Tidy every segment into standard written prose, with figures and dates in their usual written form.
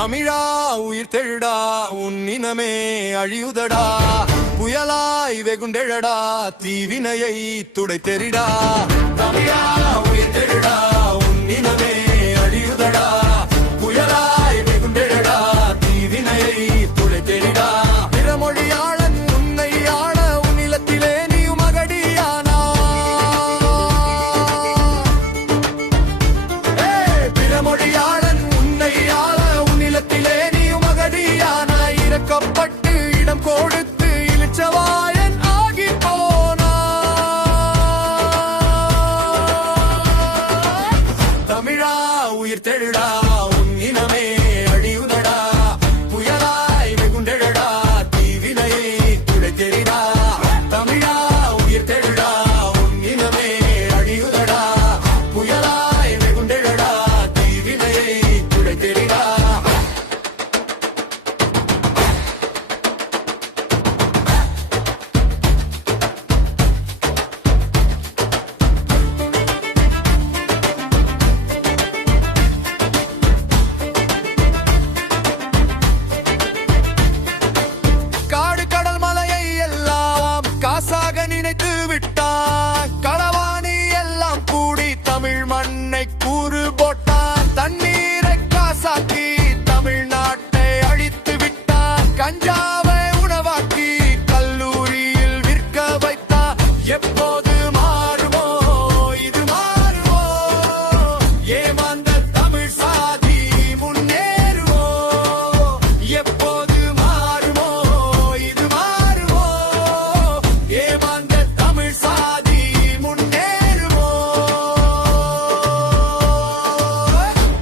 தமிழா உயிர் தெழுடா உன் இனமே அழியுதடா புயலாய் வெகுண்டெழடா தீவினையை துடை தெரிடா தமிழா உயிர் தெழுடா உன் இனமே அழியுதடா புயலாய் வெகுண்டெழடா தீவினையை துடை தெரிடா பிறமொழியாளன் உன்னை ஆள உன் நிலத்திலே நீயும் அகடியானா பிறமொழியாளன் உன்னை ஆள இறக்கப்பட்டு இடம் கொடுத்து இளிச்சவாயன் ஆகி போனா தமிழா உயிர் தெழுடா உன் இனமே அழியுதடா புயலாய் வெகுண்டெழடா தீவினையை துடை தெரிடா தமிழா உயிர் தெழுடா உன் இனமே அழியுதடா புயலாய் வெகுண்டெழடா தீவினையை துடை தெரிடா நினைத்து விட்டான் களவாணி எல்லாம் கூடி தமிழ் மண்ணை கூறு போட்டான் தண்ணீரை காசாக்கி தமிழ்நாட்டை அழித்து விட்டான் கஞ்சாவை உணவாக்கி கல்லூரியில் விற்க வைத்தான் எப்போது மாறுமோ இது மாறுமோ ஏமாந்த தமிழ் சாதி முன்னேறுமோ எப்போது மாறுமோ இது மாறுமோ ஏமாந்த சாதி முன்னேறுமோ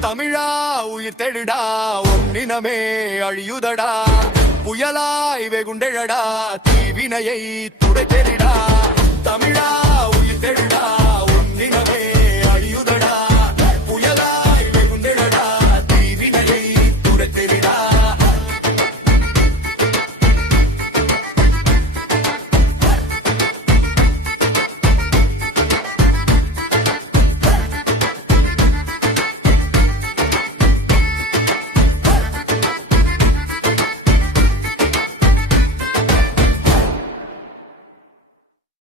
தமிழா உயிர் தெழுடா உன் இனமே அழியுதடா புயலாய் வெகுண்டெழடா தீவினையை துடை தெரிடா தமிழா